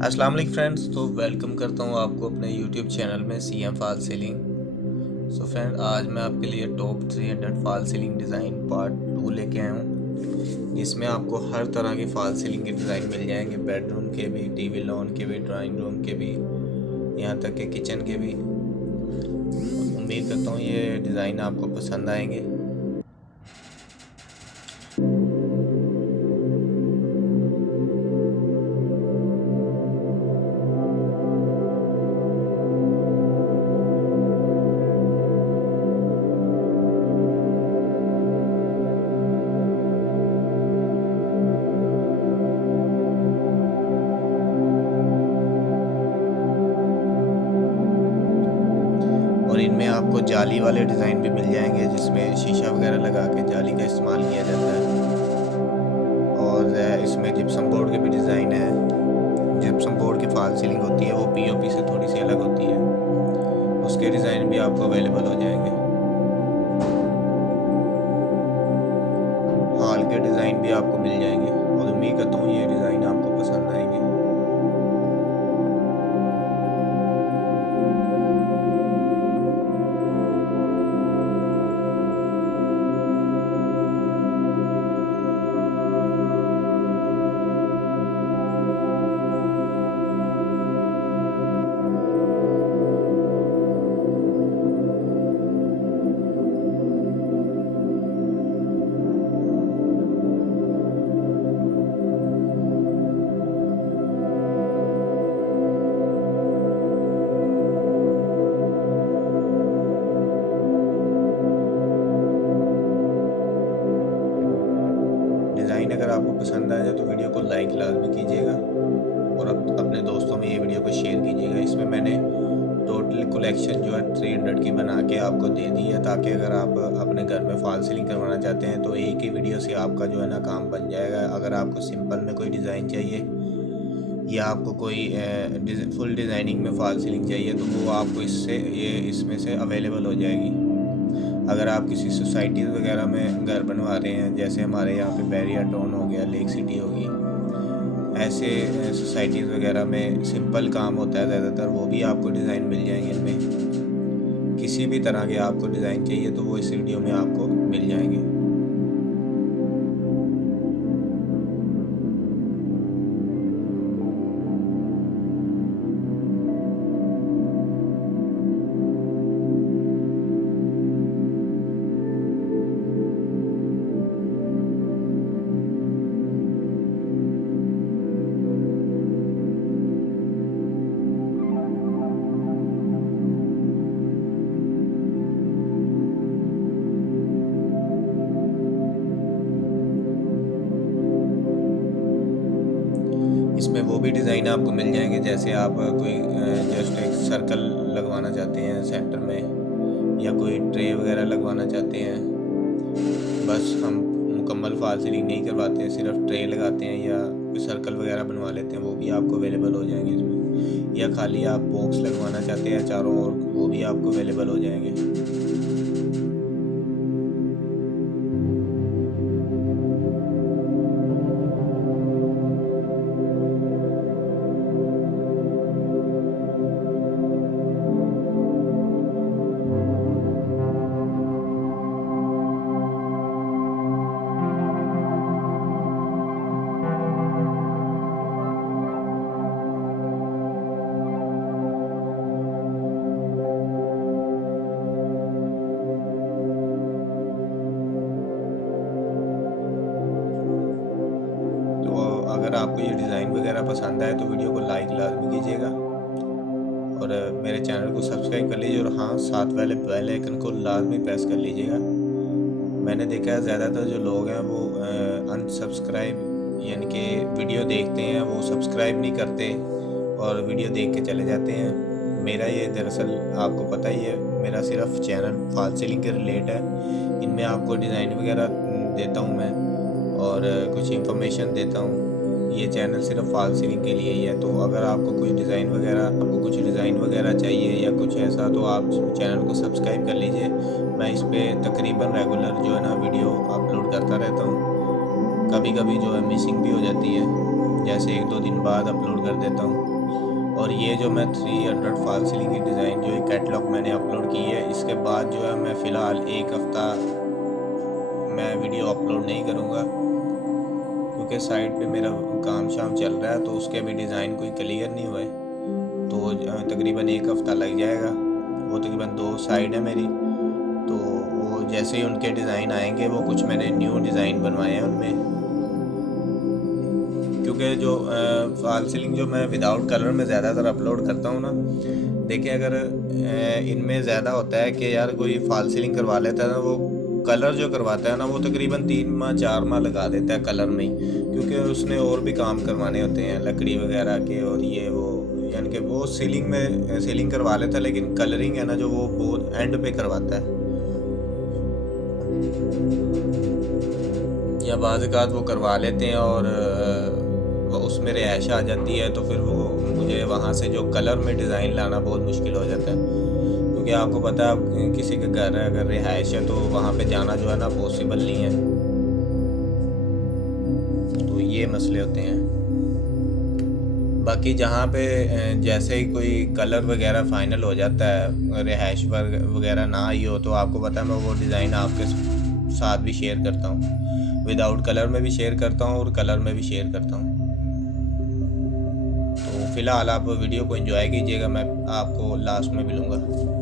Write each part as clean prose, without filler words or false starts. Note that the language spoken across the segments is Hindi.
अस्सलाम वालेकुम फ्रेंड्स। तो वेलकम करता हूँ आपको अपने यूट्यूब चैनल में CM fall ceiling. So friend, आज मैं आपके लिए top 300 fall ceiling design part 2 लेके आया हूँ। इसमें आपको हर तरह के फॉल सीलिंग के डिज़ाइन मिल जाएंगे, बेडरूम के भी, टीवी लॉन के भी, ड्राइंग रूम के भी, यहाँ तक कि किचन के भी। उम्मीद करता हूँ ये डिज़ाइन आपको पसंद आएंगे। और इनमें आपको जाली वाले डिज़ाइन भी मिल जाएंगे, जिसमें शीशा वगैरह लगा के जाली का इस्तेमाल किया जाता है। और इसमें जिप्सम बोर्ड के भी डिज़ाइन है। जिप्सम बोर्ड की फॉल सीलिंग होती है, वो POP से थोड़ी सी अलग होती है। उसके डिज़ाइन भी आपको अवेलेबल हो जाएंगे। हॉल के डिज़ाइन भी आपको मिल जाएंगे और उम्मीद करता हूँ ये डिज़ाइन आपको पसंद आएंगे। डिज़ाइन अगर आपको पसंद आया तो वीडियो को लाइक लाजमी कीजिएगा और अपने दोस्तों में ये वीडियो को शेयर कीजिएगा। इसमें मैंने टोटल कलेक्शन जो है 300 की बना के आपको दे दी है, ताकि अगर आप अपने घर में फॉल सीलिंग करवाना चाहते हैं तो एक ही वीडियो से आपका जो है ना काम बन जाएगा। अगर आपको सिंपल में कोई डिज़ाइन चाहिए या आपको कोई फुल डिज़ाइनिंग में फॉल सीलिंग चाहिए तो वो आपको इसमें से अवेलेबल हो जाएगी। अगर आप किसी सोसाइटी वगैरह में घर बनवा रहे हैं, जैसे हमारे यहाँ पे बैरियर टाउन हो गया, लेक सिटी होगी, ऐसे सोसाइटीज़ वगैरह में सिंपल काम होता है ज़्यादातर, वो भी आपको डिज़ाइन मिल जाएंगे। इनमें किसी भी तरह के आपको डिज़ाइन चाहिए तो वो इस वीडियो में आपको मिल जाएंगे। इसमें वो भी डिज़ाइन आपको मिल जाएंगे, जैसे आप कोई जस्ट एक सर्कल लगवाना चाहते हैं सेंटर में, या कोई ट्रे वगैरह लगवाना चाहते हैं। बस हम मुकम्मल फॉल सीलिंग नहीं करवाते हैं, सिर्फ ट्रे लगाते हैं या कोई सर्कल वगैरह बनवा लेते हैं, वो भी आपको अवेलेबल हो जाएंगे इसमें। या खाली आप बॉक्स लगवाना चाहते हैं चारों ओर, वो भी आपको अवेलेबल हो जाएंगे। अगर आपको ये डिज़ाइन वगैरह पसंद आए तो वीडियो को लाइक लाजमी कीजिएगा और मेरे चैनल को सब्सक्राइब कर लीजिए, और हाँ, साथ वाले बेल आइकन को लाजमी प्रेस कर लीजिएगा। मैंने देखा है ज़्यादातर जो लोग हैं वो अनसब्सक्राइब, यानी कि वीडियो देखते हैं वो सब्सक्राइब नहीं करते और वीडियो देख के चले जाते हैं। मेरा ये दरअसल आपको पता ही है, मेरा सिर्फ चैनल फॉल सीलिंग के रिलेट है। इनमें आपको डिज़ाइन वगैरह देता हूँ मैं और कुछ इंफॉर्मेशन देता हूँ। ये चैनल सिर्फ फॉल सीलिंग के लिए ही है। तो अगर आपको कुछ डिज़ाइन वगैरह चाहिए या कुछ ऐसा, तो आप चैनल को सब्सक्राइब कर लीजिए। मैं इस पर तकरीबन रेगुलर जो है ना वीडियो अपलोड करता रहता हूँ। कभी कभी जो है मिसिंग भी हो जाती है, जैसे 1-2 दिन बाद अपलोड कर देता हूँ। और ये जो मैं 300 फॉल सीलिंग की डिज़ाइन जो कैटलॉग मैंने अपलोड की है, इसके बाद जो है मैं फ़िलहाल 1 हफ़्ता मैं वीडियो अपलोड नहीं करूँगा, क्योंकि साइड पे मेरा काम शाम चल रहा है, तो उसके भी डिज़ाइन कोई क्लियर नहीं हुए, तो तकरीबन 1 हफ़्ता लग जाएगा। वो तकरीबन 2 साइड है मेरी, तो वो जैसे ही उनके डिज़ाइन आएंगे, वो कुछ मैंने न्यू डिज़ाइन बनवाए हैं उनमें, क्योंकि जो फॉल सीलिंग जो मैं विदाउट कलर में ज़्यादातर अपलोड करता हूँ ना, देखिए अगर इनमें ज़्यादा होता है कि यार कोई फॉल सीलिंग करवा लेता है ना, वो कलर जो करवाता है ना, वो तकरीबन 3 माह 4 माह लगा देता है कलर में ही, क्योंकि उसने और भी काम करवाने होते हैं लकड़ी वगैरह के और ये वो, यानी कि वो सीलिंग में सीलिंग करवा लेता है, लेकिन कलरिंग है ना जो वो बहुत एंड पे करवाता है, या बाज़ औक़ात वो करवा लेते हैं और उसमें रिहाइश आ जाती है, तो फिर वो मुझे वहाँ से जो कलर में डिज़ाइन लाना बहुत मुश्किल हो जाता है, क्योंकि आपको पता है अब किसी के घर है अगर रिहाइश है तो वहाँ पे जाना जो है ना पॉसिबल नहीं है, तो ये मसले होते हैं। बाकी जहाँ पे जैसे ही कोई कलर वगैरह फ़ाइनल हो जाता है, रिहाइश वगैरह ना आई हो, तो आपको पता है मैं वो डिज़ाइन आपके साथ भी शेयर करता हूँ, विदाउट कलर में भी शेयर करता हूँ और कलर में भी शेयर करता हूँ। तो फ़िलहाल आप वीडियो को एंजॉय कीजिएगा, मैं आपको लास्ट में मिलूँगा।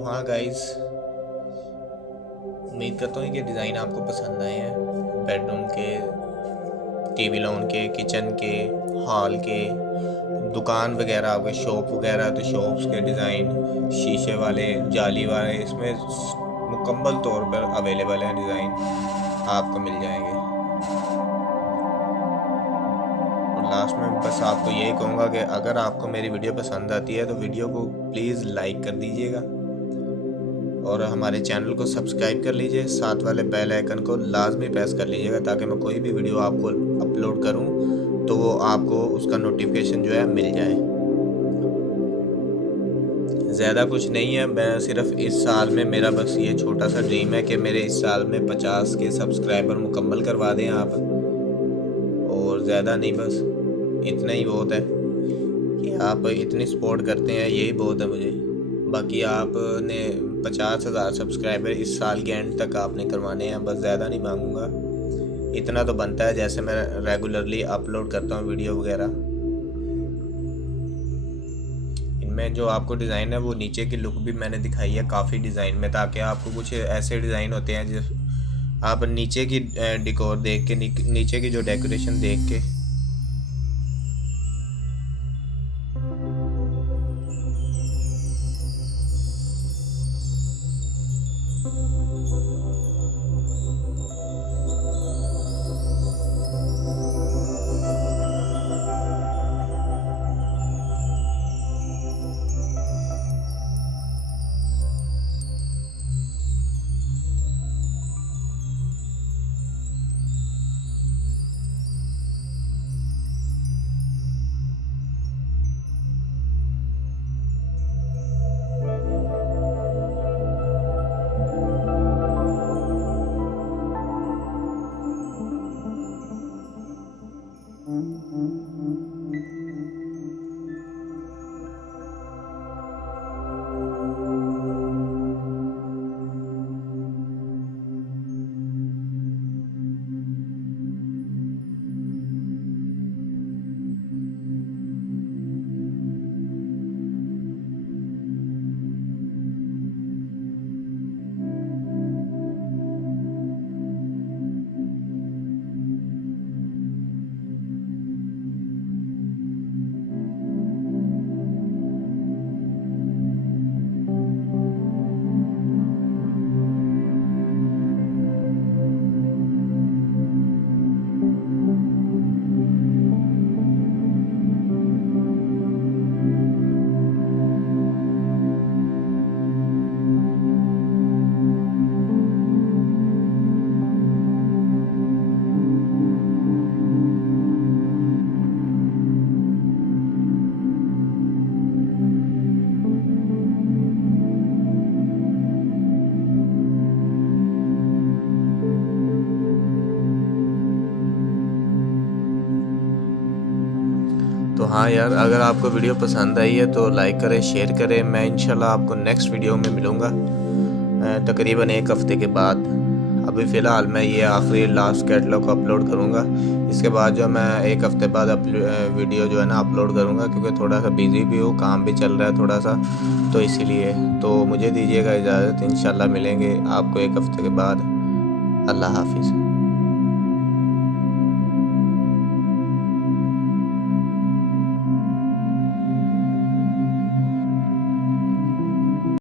तो हाँ गाइस, उम्मीद करता हूँ कि डिज़ाइन आपको पसंद आए हैं। बेडरूम के, टीवी लॉन के, किचन के, हॉल के, दुकान वगैरह, आपके शॉप वगैरह तो शॉप्स के डिज़ाइन, शीशे वाले, जाली वाले, इसमें मुकम्मल तौर पर अवेलेबल हैं डिज़ाइन, आपको मिल जाएंगे। और लास्ट में बस आपको यही कहूँगा कि अगर आपको मेरी वीडियो पसंद आती है तो वीडियो को प्लीज़ लाइक कर दीजिएगा और हमारे चैनल को सब्सक्राइब कर लीजिए। साथ वाले बेल आइकन को लाजमी प्रेस कर लीजिएगा ताकि मैं कोई भी वीडियो आपको अपलोड करूं तो वो आपको उसका नोटिफिकेशन जो है मिल जाए। ज़्यादा कुछ नहीं है, मैं सिर्फ इस साल में, मेरा बस ये छोटा सा ड्रीम है कि मेरे इस साल में 50 के सब्सक्राइबर मुकम्मल करवा दें आप, और ज़्यादा नहीं, बस इतना ही बहुत है कि आप इतनी सपोर्ट करते हैं, यही बहुत है मुझे। बाकी आपने 50,000 सब्सक्राइबर इस साल के एंड तक आपने करवाने हैं, बस ज़्यादा नहीं मांगूंगा, इतना तो बनता है जैसे मैं रेगुलरली अपलोड करता हूँ वीडियो वगैरह। इनमें जो आपको डिज़ाइन है वो नीचे की लुक भी मैंने दिखाई है काफ़ी डिज़ाइन में, ताकि आपको कुछ ऐसे डिज़ाइन होते हैं जिस आप नीचे की डेकोर देख के, नीचे की जो डेकोरेशन देख के तो हाँ यार, अगर आपको वीडियो पसंद आई है तो लाइक करें, शेयर करें। मैं इंशाल्लाह आपको नेक्स्ट वीडियो में मिलूँगा तकरीबन 1 हफ़्ते के बाद। अभी फ़िलहाल मैं ये आखिरी लास्ट कैटलॉग को अपलोड करूँगा, इसके बाद जो मैं 1 हफ़्ते बाद वीडियो जो है ना अपलोड करूँगा, क्योंकि थोड़ा सा बिज़ी भी हूँ, काम भी चल रहा है थोड़ा सा, तो इसीलिए तो मुझे दीजिएगा इजाज़त। इंशाल्लाह मिलेंगे आपको 1 हफ़्ते के बाद। अल्लाह हाफिज़।